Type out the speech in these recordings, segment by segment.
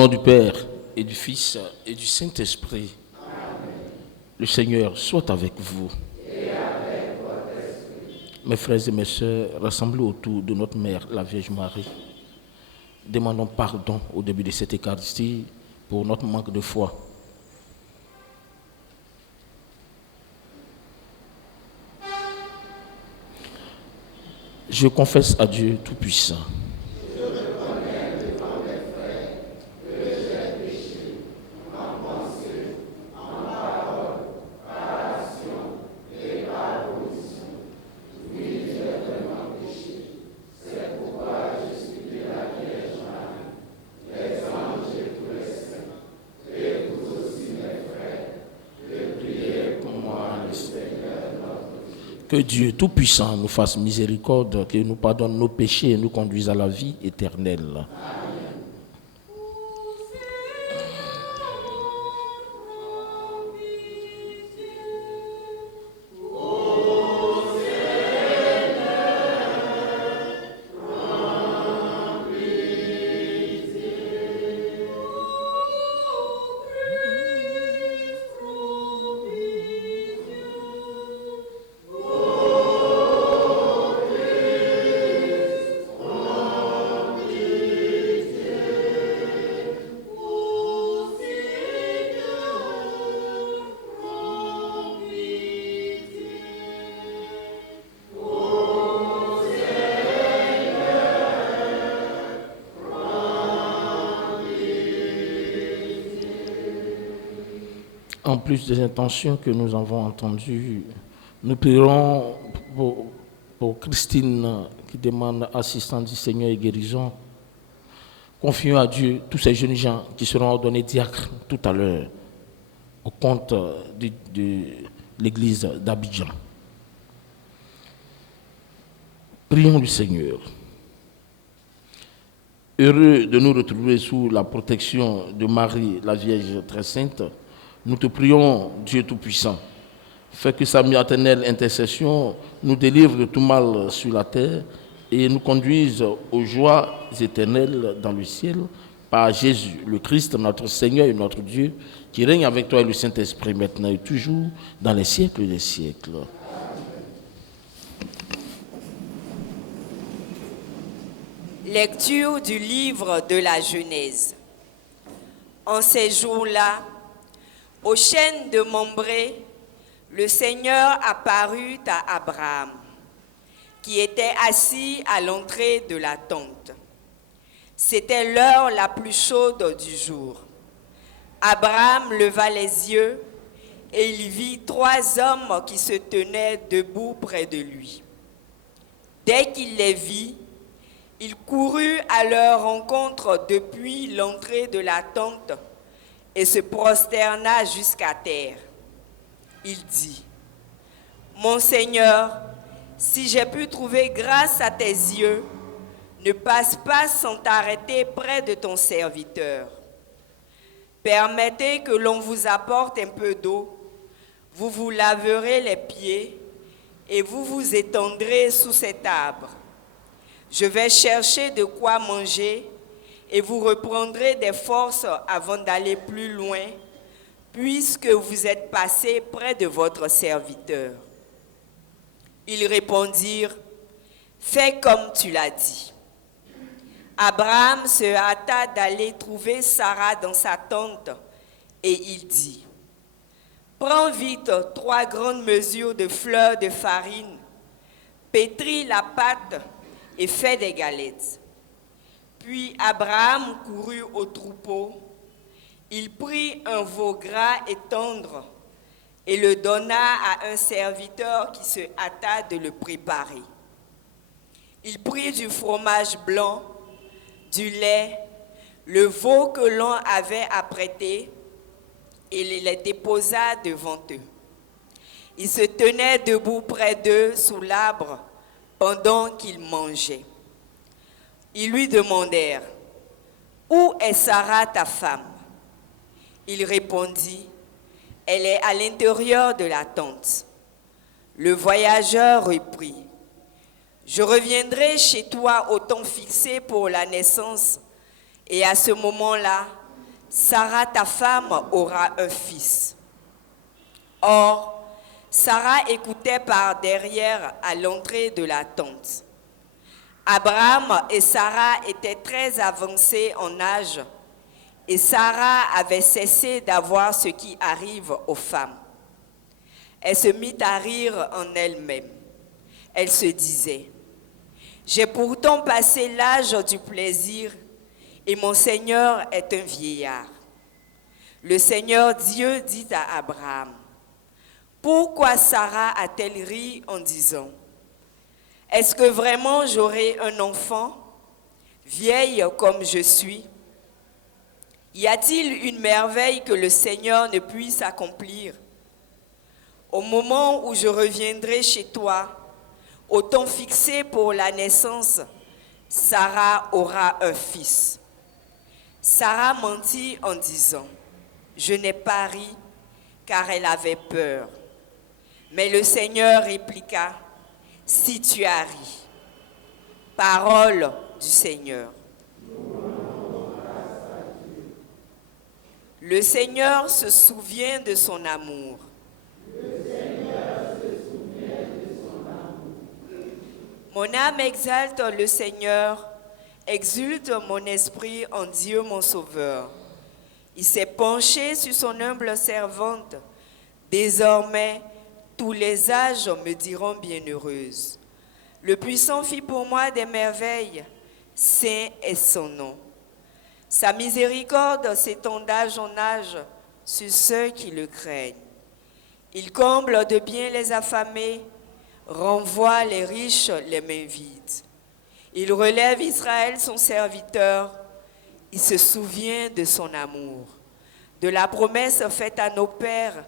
nom du Père et du Fils et du Saint-Esprit. Amen. Le Seigneur soit avec vous. Et avec votre esprit. Mes frères et mes sœurs, rassemblés autour de notre Mère, la Vierge Marie, demandons pardon au début de cette Eucharistie pour notre manque de foi. Je confesse à Dieu Tout-Puissant. Je reconnais devant mes frères que j'ai péché en pensée, en parole, par action et par omission. Oui, j'ai vraiment péché. C'est pourquoi je supplie la Vierge Marie, les anges et tous les saints, et vous aussi mes frères, de prier pour moi, le Seigneur notre Dieu. Que Dieu Tout-Puissant nous fasse miséricorde, qu'il nous pardonne nos péchés et nous conduise à la vie éternelle. Amen. En plus des intentions que nous avons entendues, nous prierons pour Christine qui demande assistance du Seigneur et guérison. Confions à Dieu tous ces jeunes gens qui seront ordonnés diacres tout à l'heure au compte de l'église d'Abidjan. Prions le Seigneur. Heureux de nous retrouver sous la protection de Marie, la Vierge très sainte, nous te prions, Dieu Tout-Puissant, fais que sa éternelle intercession nous délivre de tout mal sur la terre et nous conduise aux joies éternelles dans le ciel par Jésus, le Christ, notre Seigneur et notre Dieu, qui règne avec toi et le Saint-Esprit maintenant et toujours dans les siècles des siècles. Lecture du livre de la Genèse. En ces jours-là, au chêne de Mambré, le Seigneur apparut à Abraham, qui était assis à l'entrée de la tente. C'était l'heure la plus chaude du jour. Abraham leva les yeux et il vit 3 hommes qui se tenaient debout près de lui. Dès qu'il les vit, il courut à leur rencontre depuis l'entrée de la tente et se prosterna jusqu'à terre. Il dit, « Mon Seigneur, si j'ai pu trouver grâce à tes yeux, ne passe pas sans t'arrêter près de ton serviteur. Permettez que l'on vous apporte un peu d'eau, vous vous laverez les pieds et vous vous étendrez sous cet arbre. Je vais chercher de quoi manger et vous reprendrez des forces avant d'aller plus loin, puisque vous êtes passé près de votre serviteur. » Ils répondirent, « Fais comme tu l'as dit. » Abraham se hâta d'aller trouver Sarah dans sa tente et il dit, « Prends vite 3 grandes mesures de fleurs de farine, pétris la pâte et fais des galettes. » Puis Abraham courut au troupeau, il prit un veau gras et tendre et le donna à un serviteur qui se hâta de le préparer. Il prit du fromage blanc, du lait, le veau que l'on avait apprêté et les déposa devant eux. Il se tenait debout près d'eux sous l'arbre pendant qu'ils mangeaient. Ils lui demandèrent, « Où est Sarah ta femme ?» Il répondit, « Elle est à l'intérieur de la tente. » Le voyageur reprit, « Je reviendrai chez toi au temps fixé pour la naissance, et à ce moment-là, Sarah, ta femme, aura un fils. Or, Sarah écoutait par derrière à l'entrée de la tente. Abraham et Sarah étaient très avancés en âge, et Sarah avait cessé d'avoir ce qui arrive aux femmes. Elle se mit à rire en elle-même. Elle se disait, « J'ai pourtant passé l'âge du plaisir, et mon Seigneur est un vieillard. » Le Seigneur Dieu dit à Abraham, « Pourquoi Sarah a-t-elle ri en disant, « Est-ce que vraiment j'aurai un enfant, vieille comme je suis? Y a-t-il une merveille que le Seigneur ne puisse accomplir? Au moment où je reviendrai chez toi, au temps fixé pour la naissance, Sarah aura un fils. » Sarah mentit en disant, « Je n'ai pas ri, car elle avait peur. » Mais le Seigneur répliqua, « Si tu as ri. » Parole du Seigneur. Le Seigneur se souvient de son amour. Mon âme exalte le Seigneur, exulte mon esprit en Dieu mon Sauveur. Il s'est penché sur son humble servante. Désormais, tous les âges me diront bienheureuse. Le Puissant fit pour moi des merveilles, saint est son nom. Sa miséricorde s'étend d'âge en âge sur ceux qui le craignent. Il comble de bien les affamés, renvoie les riches les mains vides. Il relève Israël son serviteur, il se souvient de son amour, de la promesse faite à nos pères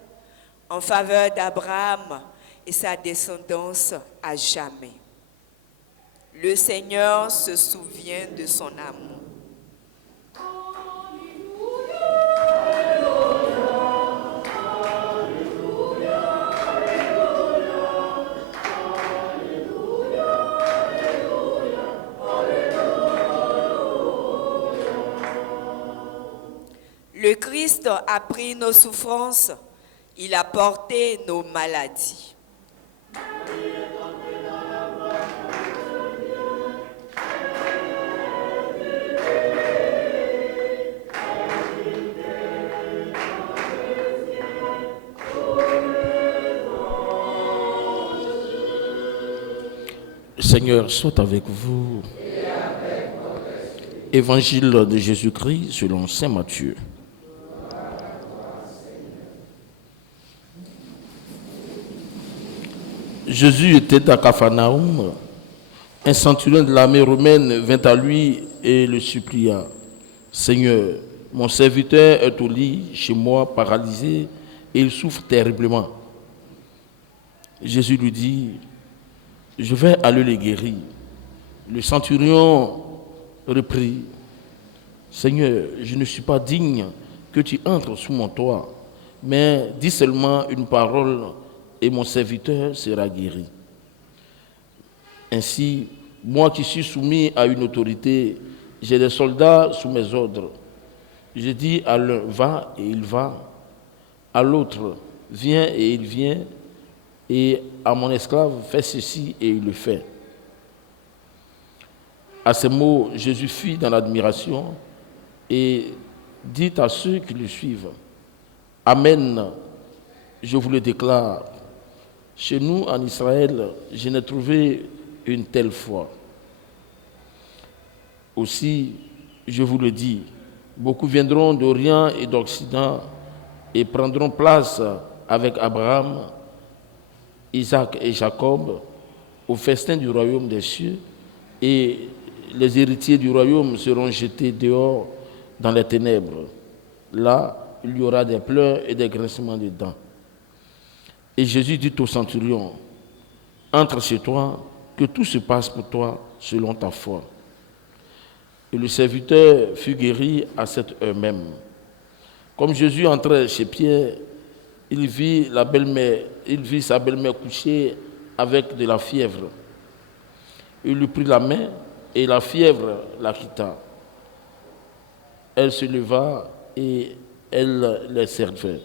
en faveur d'Abraham et sa descendance à jamais. Le Seigneur se souvient de son amour. Le Christ a pris nos souffrances, il a porté nos maladies. Le Seigneur soit avec vous. Évangile de Jésus-Christ selon saint Matthieu. Jésus était à Capharnaüm. Un centurion de l'armée romaine vint à lui et le supplia. « Seigneur, mon serviteur est au lit chez moi, paralysé, et il souffre terriblement. » Jésus lui dit, « Je vais aller le guérir. » Le centurion reprit, « Seigneur, je ne suis pas digne que tu entres sous mon toit, mais dis seulement une parole et mon serviteur sera guéri. Ainsi, moi qui suis soumis à une autorité, j'ai des soldats sous mes ordres. Je dis à l'un, va et il va, à l'autre, viens et il vient, et à mon esclave, fais ceci et il le fait. » À ces mots, Jésus fut dans l'admiration et dit à ceux qui le suivent, « Amen, je vous le déclare, chez nous en Israël, je n'ai trouvé une telle foi. Aussi, je vous le dis, beaucoup viendront d'Orient et d'Occident et prendront place avec Abraham, Isaac et Jacob au festin du royaume des cieux, et les héritiers du royaume seront jetés dehors dans les ténèbres. Là, il y aura des pleurs et des grincements de dents. » Et Jésus dit au centurion, « Entre chez toi, que tout se passe pour toi selon ta foi. » Et le serviteur fut guéri à cette heure même. Comme Jésus entrait chez Pierre, il vit sa belle-mère couchée avec de la fièvre. Il lui prit la main et la fièvre la quitta. Elle se leva et elle les servait.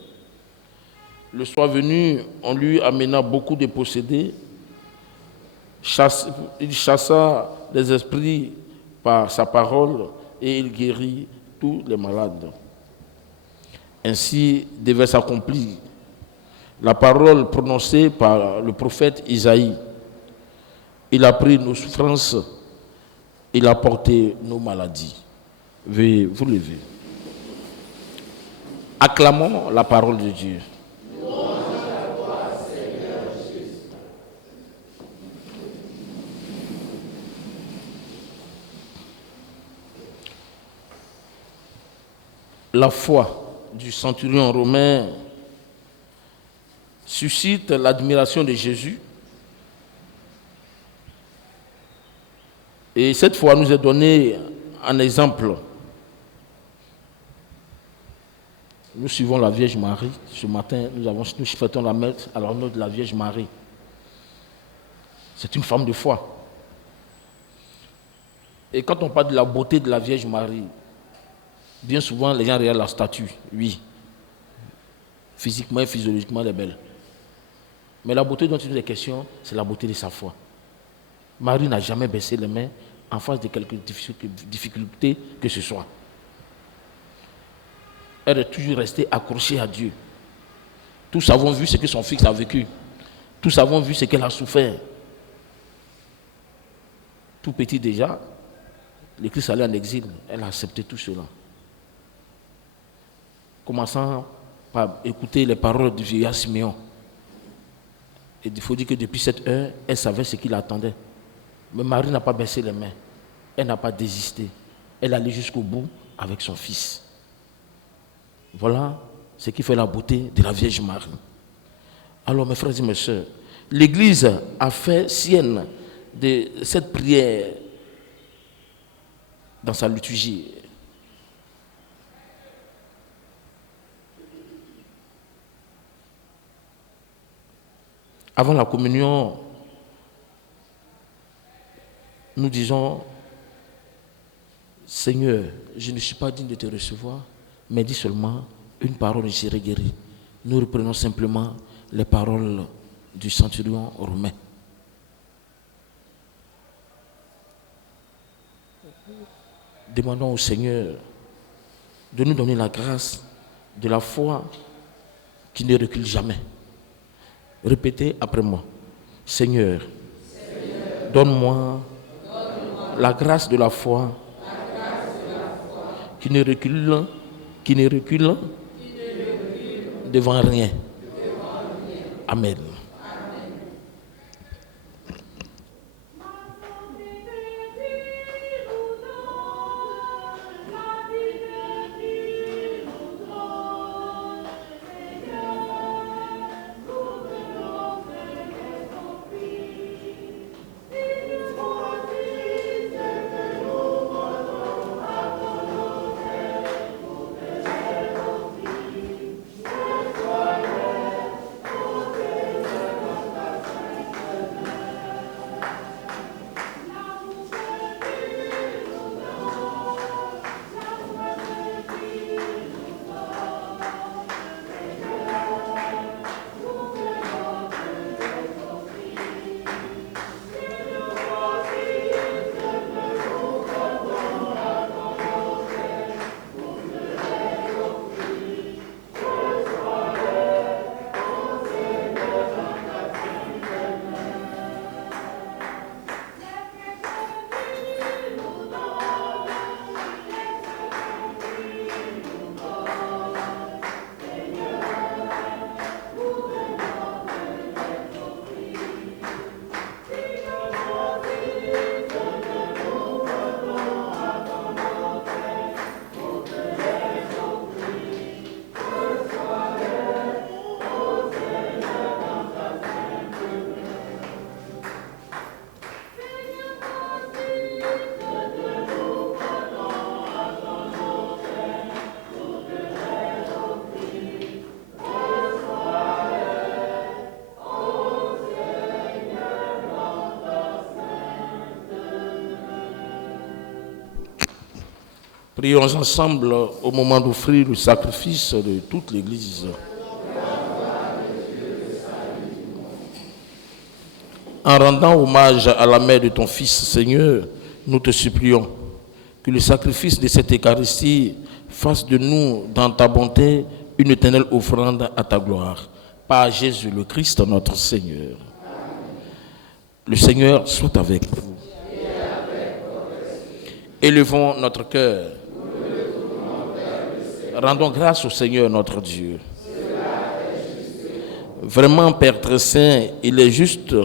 Le soir venu, on lui amena beaucoup de possédés. Il chassa les esprits par sa parole et il guérit tous les malades. Ainsi devait s'accomplir la parole prononcée par le prophète Isaïe. Il a pris nos souffrances, il a porté nos maladies. Veuillez vous lever. Acclamons la parole de Dieu. La foi du centurion romain suscite l'admiration de Jésus. Et cette foi nous est donnée en exemple. Nous suivons la Vierge Marie. Ce matin, nous fêtons la messe à l'honneur de la Vierge Marie. C'est une femme de foi. Et quand on parle de la beauté de la Vierge Marie, bien souvent, les gens regardent la statue, oui. Physiquement et physiologiquement, elle est belle. Mais la beauté dont il nous est question, c'est la beauté de sa foi. Marie n'a jamais baissé les mains en face de quelque difficulté que ce soit. Elle est toujours restée accrochée à Dieu. Tous avons vu ce que son fils a vécu. Tous avons vu ce qu'elle a souffert. Tout petit déjà, le Christ allait en exil. Elle a accepté tout cela. Commençant par écouter les paroles du vieillard Siméon. Et il faut dire que depuis cette heure, elle savait ce qui l'attendait. Mais Marie n'a pas baissé les mains. Elle n'a pas désisté. Elle allait jusqu'au bout avec son fils. Voilà ce qui fait la beauté de la Vierge Marie. Alors mes frères et mes sœurs, l'Église a fait sienne de cette prière dans sa liturgie. Avant la communion, nous disons, Seigneur, je ne suis pas digne de te recevoir, mais dis seulement une parole et je serai guéri. Nous reprenons simplement les paroles du centurion romain. Demandons au Seigneur de nous donner la grâce de la foi qui ne recule jamais. Répétez après moi. Seigneur, donne-moi la grâce de la foi qui ne recule devant rien. Amen. Prions ensemble au moment d'offrir le sacrifice de toute l'Église. En rendant hommage à la mère de ton Fils, Seigneur, nous te supplions que le sacrifice de cette Eucharistie fasse de nous, dans ta bonté, une éternelle offrande à ta gloire. Par Jésus le Christ, notre Seigneur. Le Seigneur soit avec vous. Élevons notre cœur. Rendons grâce au Seigneur notre Dieu. Vraiment, Père très saint, il est juste,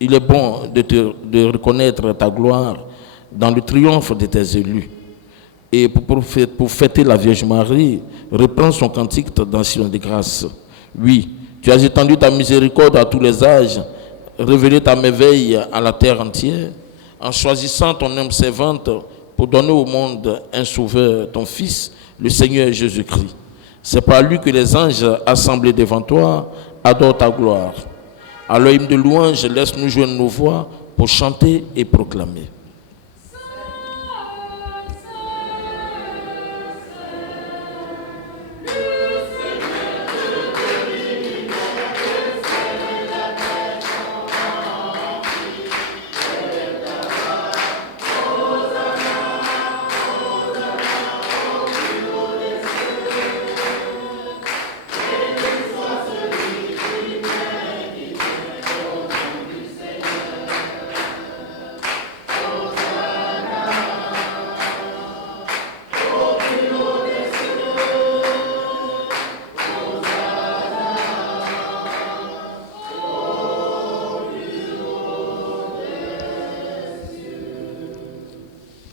il est bon de reconnaître ta gloire dans le triomphe de tes élus. Et pour fêter la Vierge Marie, reprends son cantique d'ancienne de grâce. Oui, tu as étendu ta miséricorde à tous les âges, révélé ta merveille à la terre entière, en choisissant ton âme servante pour donner au monde un sauveur, ton Fils, le Seigneur Jésus-Christ. C'est par lui que les anges assemblés devant toi adorent ta gloire. À l'hymne de louange, laisse-nous joindre nos voix pour chanter et proclamer.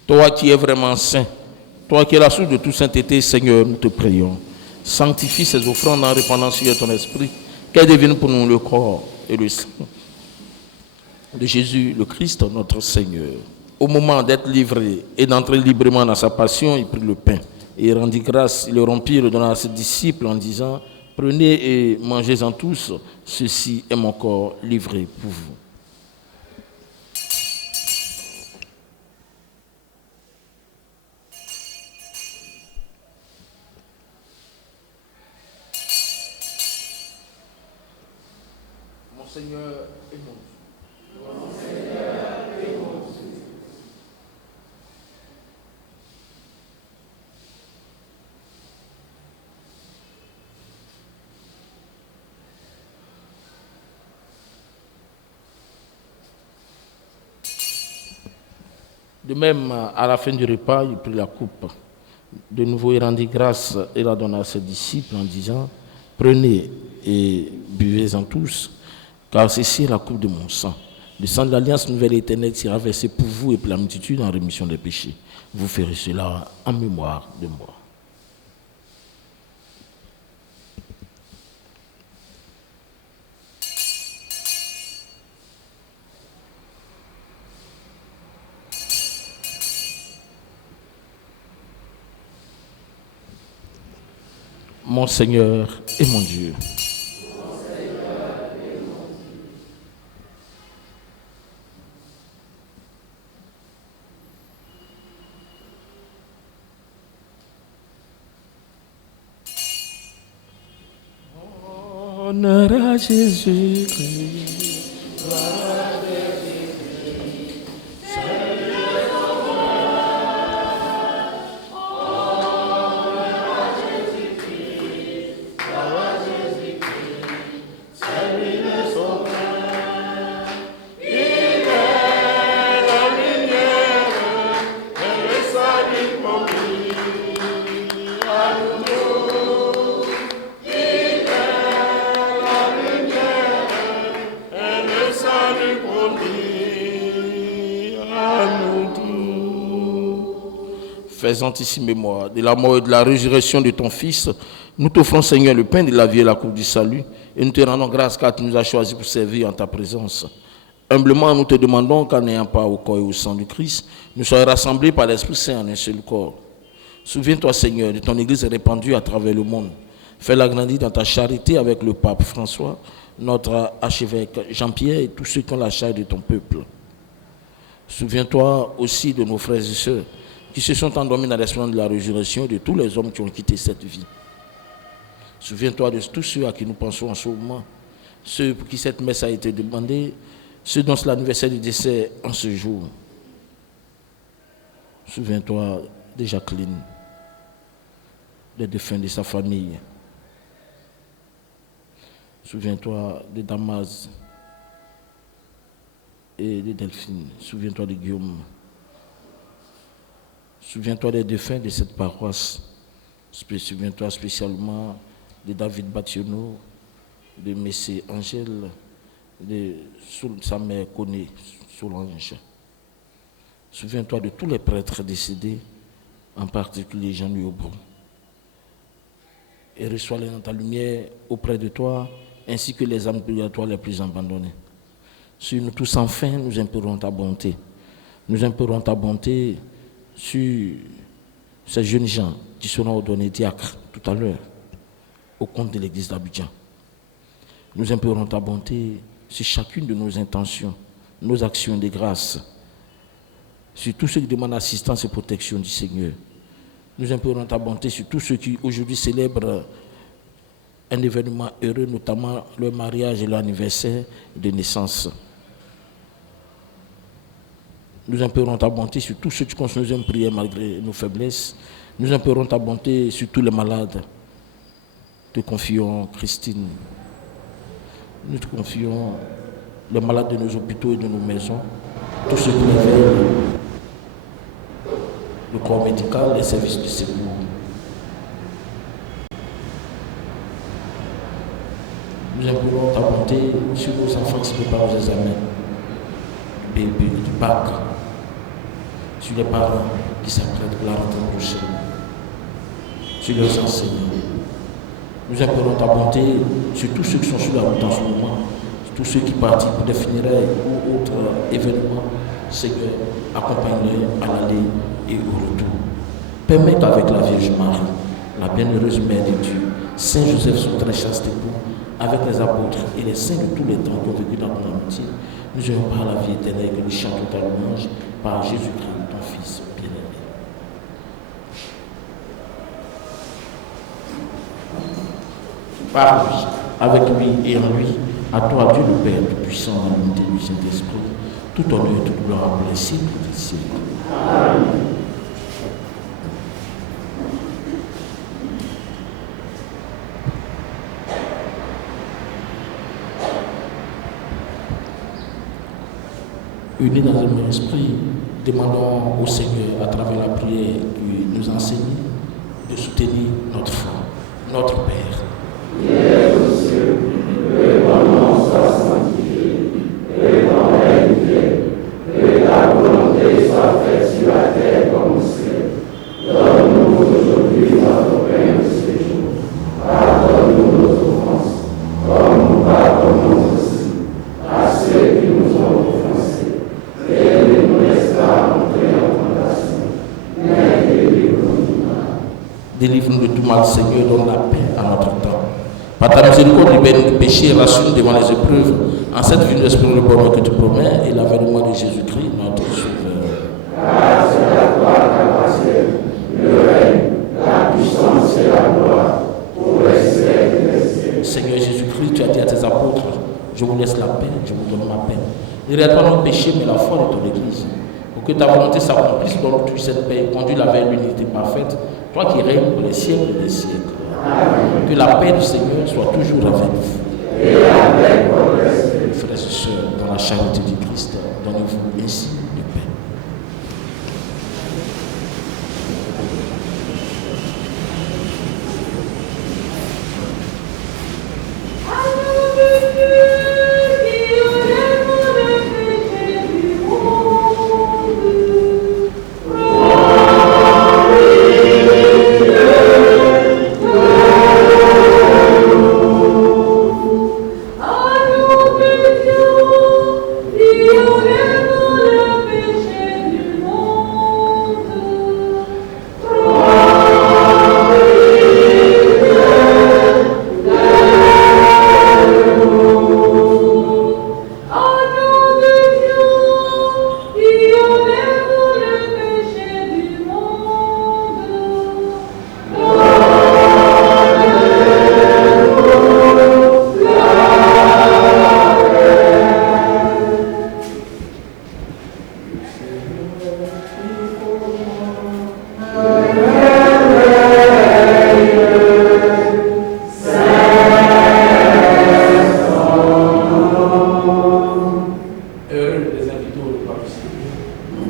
Toi qui es vraiment saint, toi qui es la source de toute sainteté, Seigneur, nous te prions. Sanctifie ces offrandes en répandant sur ton esprit, qu'elles deviennent pour nous le corps et le sang de Jésus, le Christ, notre Seigneur. Au moment d'être livré et d'entrer librement dans sa passion, il prit le pain et il rendit grâce, il le rompit et le donna à ses disciples en disant: prenez et mangez-en tous, ceci est mon corps livré pour vous. Seigneur et mon Dieu. Mon Seigneur et mon Dieu. De même, à la fin du repas, il prit la coupe. De nouveau, il rendit grâce et la donna à ses disciples en disant: prenez et buvez-en tous, car ceci est la coupe de mon sang. Le sang de l'Alliance nouvelle et éternelle sera versé pour vous et pour la multitude en rémission des péchés. Vous ferez cela en mémoire de moi. Mon Seigneur et mon Dieu. Honneur à Jésus-Christ. Faisant ici mémoire de la mort et de la résurrection de ton Fils, nous t'offrons, Seigneur, le pain de la vie et la coupe du salut, et nous te rendons grâce car tu nous as choisis pour servir en ta présence. Humblement, nous te demandons qu'en n'ayant pas au corps et au sang du Christ, nous soyons rassemblés par l'Esprit Saint en un seul corps. Souviens-toi, Seigneur, de ton Église répandue à travers le monde. Fais-la grandir dans ta charité avec le pape François, notre archevêque Jean-Pierre et tous ceux qui ont la charge de ton peuple. Souviens-toi aussi de nos frères et sœurs qui se sont endormis dans l'espoir de la résurrection, de tous les hommes qui ont quitté cette vie. Souviens-toi de tous ceux à qui nous pensons en ce moment, ceux pour qui cette messe a été demandée, ceux dont c'est l'anniversaire du décès en ce jour. Souviens-toi de Jacqueline, des défunts de sa famille. Souviens-toi de Damas et de Delphine. Souviens-toi de Guillaume. Souviens-toi des défunts de cette paroisse. Souviens-toi spécialement de David Bationneau, de Messé Angèle, de sa mère Conée Solange. Souviens-toi de tous les prêtres décédés, en particulier Jean-Louis Aubron. Et reçois-les dans ta lumière auprès de toi, ainsi que les âmes purgatoires les plus abandonnées. Sur nous tous enfin, nous implorons ta bonté. Nous implorons ta bonté sur ces jeunes gens qui seront ordonnés diacres tout à l'heure au compte de l'église d'Abidjan. Nous implorons ta bonté sur chacune de nos intentions, nos actions de grâce, sur tous ceux qui demandent assistance et protection du Seigneur. Nous implorons ta bonté sur tous ceux qui aujourd'hui célèbrent un événement heureux, notamment le mariage et l'anniversaire de naissance. Nous implorons ta bonté sur tous ceux qui continuent une prière malgré nos faiblesses. Nous implorons ta bonté sur tous les malades. Te confions Christine. Nous te confions les malades de nos hôpitaux et de nos maisons. Tous ceux qui veillent, le corps médical, les services de secours. Nous implorons ta bonté sur nos enfants qui se préparent aux examens du bac, sur les parents qui s'apprêtent pour la rentrée prochaine, sur leurs enseignants. Nous implorons ta bonté sur tous ceux qui sont sur la route en ce moment, sur tous ceux qui partent pour des funérailles ou autres événements. Seigneur, accompagne-les à l'aller et au retour. Permets qu'avec la Vierge Marie, la bienheureuse Mère de Dieu, Saint Joseph, son très chaste époux, avec les apôtres et les saints de tous les temps qui ont vécu dans ton amitié, nous ayons par la vie éternelle que nous chantons ta louange par Jésus-Christ, ton Fils bien-aimé. Par lui, avec lui et en lui, à toi Dieu le Père Tout-Puissant, dans l'unité du Saint-Esprit, tout honneur et toute gloire pour les siècles des siècles. Amen. Unis dans un même esprit, demandons au Seigneur, à travers la prière qui nous enseigne, de soutenir notre foi, notre Père. Qui es aux cieux, que ton nom soit sanctifié, que ton règne vienne, que ta volonté soit faite sur la terre comme au ciel. Donne-nous aujourd'hui notre pain de ce jour. Pardonne-nous nos offenses, comme nous pardonnons aussi à ceux qui nous ont offensés. Et ne nous laisse pas entrer en tentation, mais délivre-nous du mal. Délivre-nous de tout mal, Seigneur, donne la paix à notre temps. Par ta miséricorde, libère-nous du péché et rassure-nous devant les épreuves. En cette vie, nous espérons le bonheur que tu promets et l'avènement de Jésus-Christ, notre Sauveur. Grâce à toi, ta grâce, le règne, la puissance et la gloire pour les siècles des siècles. Seigneur Jésus-Christ, tu as dit à tes apôtres, je vous laisse la paix, je vous donne ma paix. Ne regarde pas notre péché, mais la foi de ton Église. Pour que ta volonté s'accomplisse, donne-tu cette paix, conduis-la vers l'unité parfaite, toi qui règnes pour les siècles des siècles. Amen. Que la paix du Seigneur soit toujours avec vous. Et avec votre esprit. Frères et sœurs, dans la charité du Christ, donnez-vous ainsi de paix. You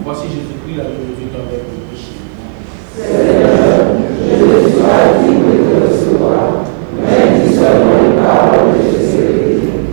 Voici Jésus-Christ, l'agneau de Dieu qui enlève le péché. Seigneur, je ne suis pas digne de te recevoir, mais dis seulement une parole et je serai guéri.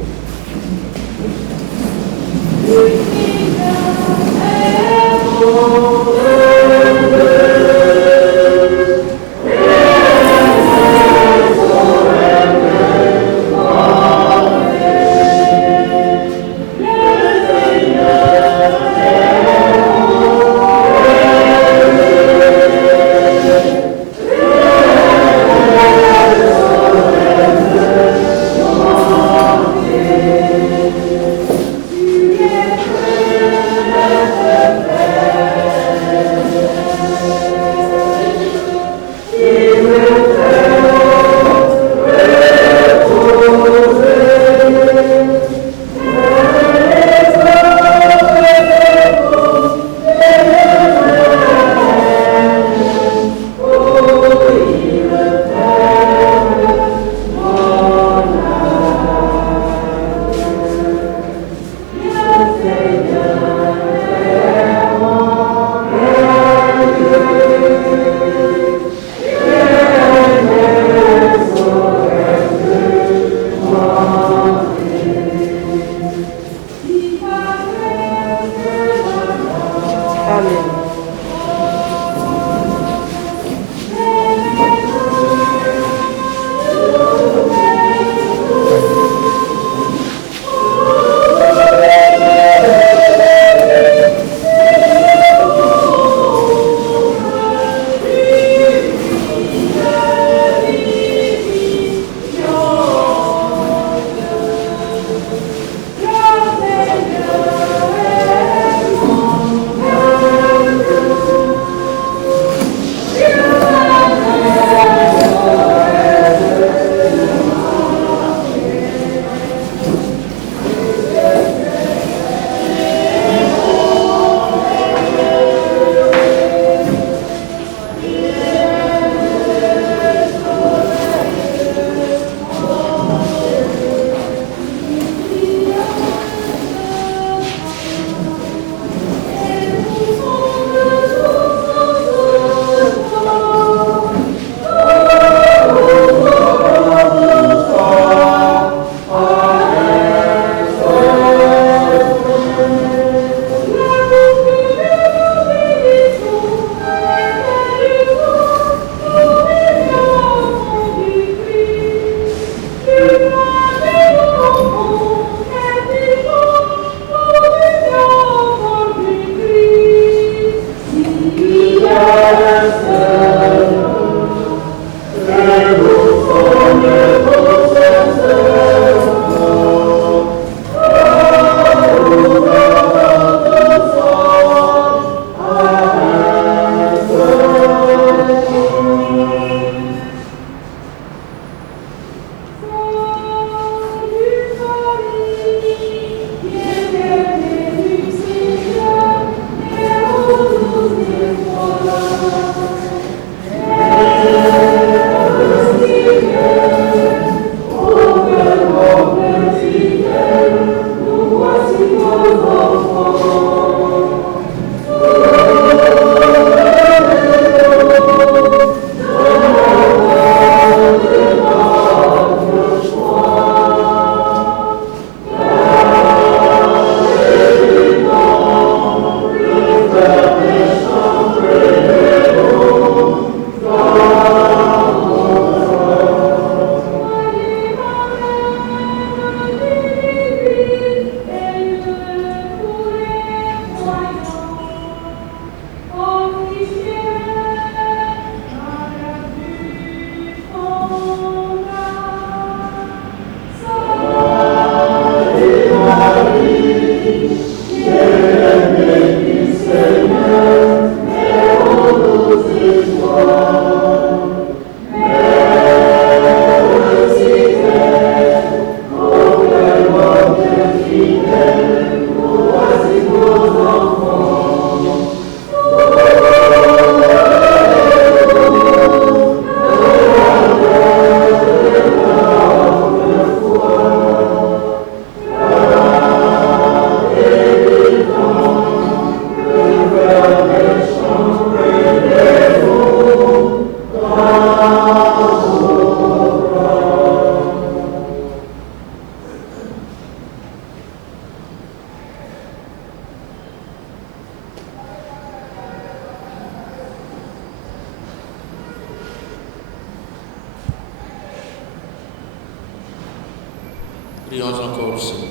Prions encore, Seigneur.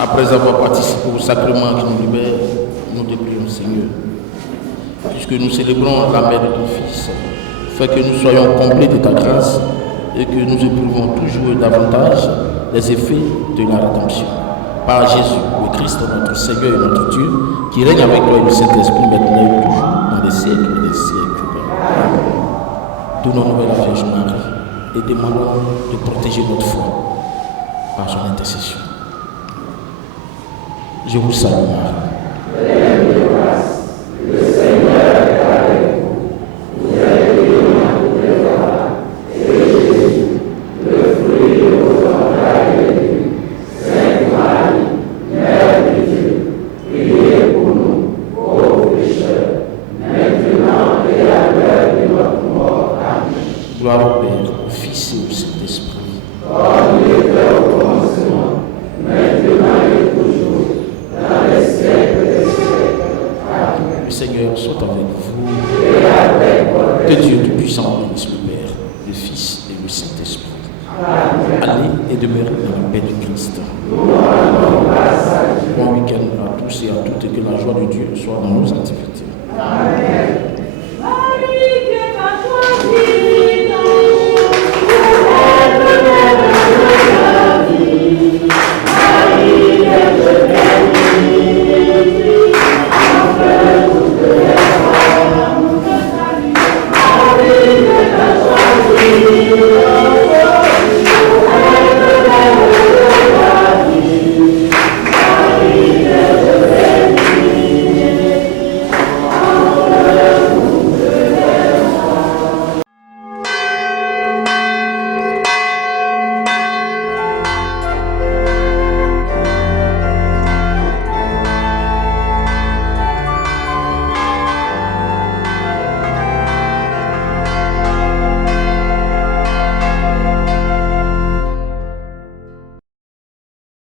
Après avoir participé au sacrement qui nous libère, nous te prions, Seigneur. Puisque nous célébrons la mère de ton Fils, fais que nous soyons complets de ta grâce et que nous éprouvons toujours davantage les effets de la rédemption. Par Jésus, le Christ, notre Seigneur et notre Dieu, qui règne avec toi et le Saint-Esprit maintenant et toujours, dans les siècles des siècles. Donnons-nous la Vierge Marie et demandons de protéger notre foi par son intercession. Je vous salue, Marie. Pleine de grâce, le Seigneur est avec vous. Vous êtes bénie entre les femmes, et Jésus, le fruit de vos entrailles, est béni. Sainte Marie, Mère de Dieu, priez pour nous, pauvres pécheurs, maintenant et à l'heure de notre mort. Amen. Gloire au Père, au Fils et au Saint-Esprit. Comme il était au commencement, maintenant et toujours, dans les siècles des siècles. Amen. Le Seigneur soit avec vous. Et avec votre Que Dieu Tout-Puissant bénisse le Père, le Fils et le Saint-Esprit. Amen. Allez et demeurez dans la paix de Christ. Nous rendons grâce à Dieu. Bon week-end à tous et à toutes et que la joie de Dieu soit dans nos activités. Amen.